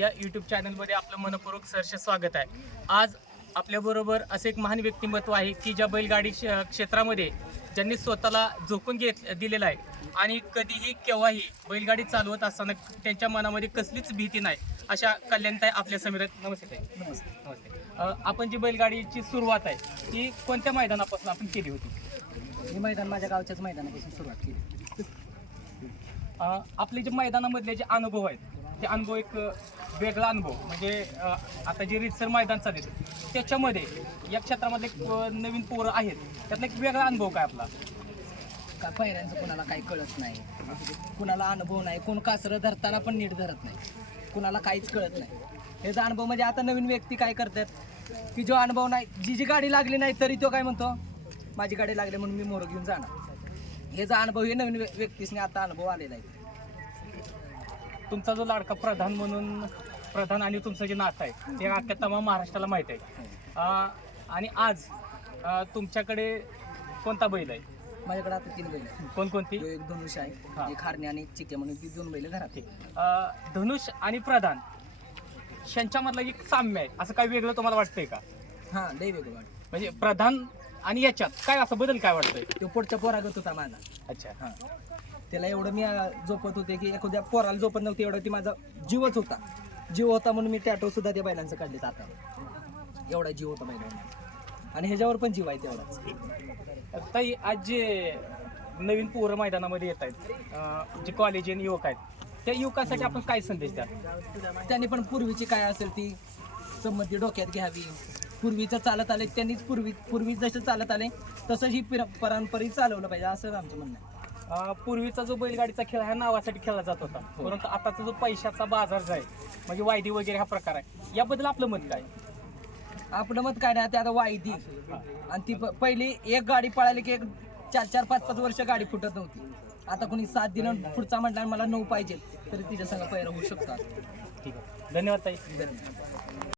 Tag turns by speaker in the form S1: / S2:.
S1: या यूट्यूब चॅनलमध्ये आपलं मनपूर्वक सहर्ष स्वागत आहे. आज आपल्याबरोबर असे एक महान व्यक्तिमत्व आहे की ज्या बैलगाडी क्षेत्रामध्ये ज्यांनी स्वतःला झोकून घेत दिलेलं आहे आणि कधीही केव्हाही बैलगाडी चालवत असताना त्यांच्या मनामध्ये कसलीच भीती नाही अशा कल्याणताई आपल्या समीर नमस्ते.
S2: नमस्ते.
S1: नमस्ते. आपण जी बैलगाडीची सुरुवात आहे ती कोणत्या मैदानापासून आपण केली होती?
S2: मी मैदान माझ्या गावच्याच मैदानापासून सुरुवात केली.
S1: आपले जे मैदानामधले जे अनुभव आहेत ते अनुभव एक वेगळा अनुभव. म्हणजे आता जे रितसर मैदान चालेल त्याच्यामध्ये या क्षेत्रामध्ये एक, नवीन पोरं आहेत. त्यातला एक वेगळा अनुभव काय आपला?
S2: का पहिऱ्यांचं कुणाला काही कळत नाही? कुणाला अनुभव नाही. कोण कासरं धरताना पण नीट धरत नाही. कुणाला काहीच कळत नाही. ह्याचा अनुभव म्हणजे आता नवीन व्यक्ती काय करतात? की जो अनुभव नाही जी जी गाडी लागली नाही तरी तो काय म्हणतो माझी गाडी लागली म्हणून मी मोर घेऊन जाणार. ह्याचा अनुभव हे नवीन व्य- व्यक्तीसने आता अनुभव आलेला आहे.
S1: तुमचा जो लाडका प्रधान म्हणून प्रधान आणि तुमचं जे नातं आहे ते अख्ख्या तमाम महाराष्ट्राला माहीत आहे. अ, आणि आज अ, तुमच्याकडे कोणता बैल आहे?
S2: माझ्याकडे आता तीन बैल आहेत.
S1: कोणकोणती?
S2: एक धनुष
S1: हा.
S2: आहे एक हारणे आणि एक चिके म्हणून ती दोन बैल घरात
S1: अ, धनुष आणि प्रधान यांच्यामधलं एक साम्य आहे. असं काही वेगळं तुम्हाला वाटतंय का?
S2: हां लय वेगळं वाटतं.
S1: म्हणजे प्रधान आणि याच्यात काय असं बदल काय वाटतंय?
S2: तो पुढच्या पोरागत होता माझा.
S1: अच्छा.
S2: हां. त्याला एवढं मी झोपत होते की एखाद्या पोराला झोपत नव्हती एवढं ती माझा जीवच होता. जीव होता म्हणून मी टॅटो सुद्धा त्या बैलांचं काढले आता. एवढा जीव होता बैलांना आणि ह्याच्यावर पण जीव आहे तेवढाच.
S1: ताई आज जे नवीन पोरं मैदानामध्ये येत आहेत जे कॉलेज आणि युवक आहेत त्या युवकांसाठी आपण काय संदेश द्या
S2: त्यांनी पण पूर्वीची काय असेल ती संमती डोक्यात घ्यावी. पूर्वीचं चालत आले त्यांनीच पूर्वी पूर्वी जसं चालत आले तसंच ही पिर- परंपरा चालवलं पाहिजे असं आमचं म्हणणं आहे.
S1: अं, पूर्वीचा जो बैलगाडीचा खेळ ह्या नावासाठी खेळला जात होता. परंतु आताचा जो पैशाचा बाजार जो आहे म्हणजे वायदी वगैरे हा प्रकार आहे. याबद्दल आपलं मत काय?
S2: आपलं मत काय नाही ते आता वायदी. आणि ती प- पहिली एक गाडी पळाली की एक चार चार पाच पाच वर्ष गाडी फुटत नव्हती. आता कोणी सात दिन पुढचा म्हटला मला नऊ पाहिजे तरी तिच्या संग पैर होऊ शकतात.
S1: ठीक आहे. धन्यवाद ताई.
S2: धन्यवाद.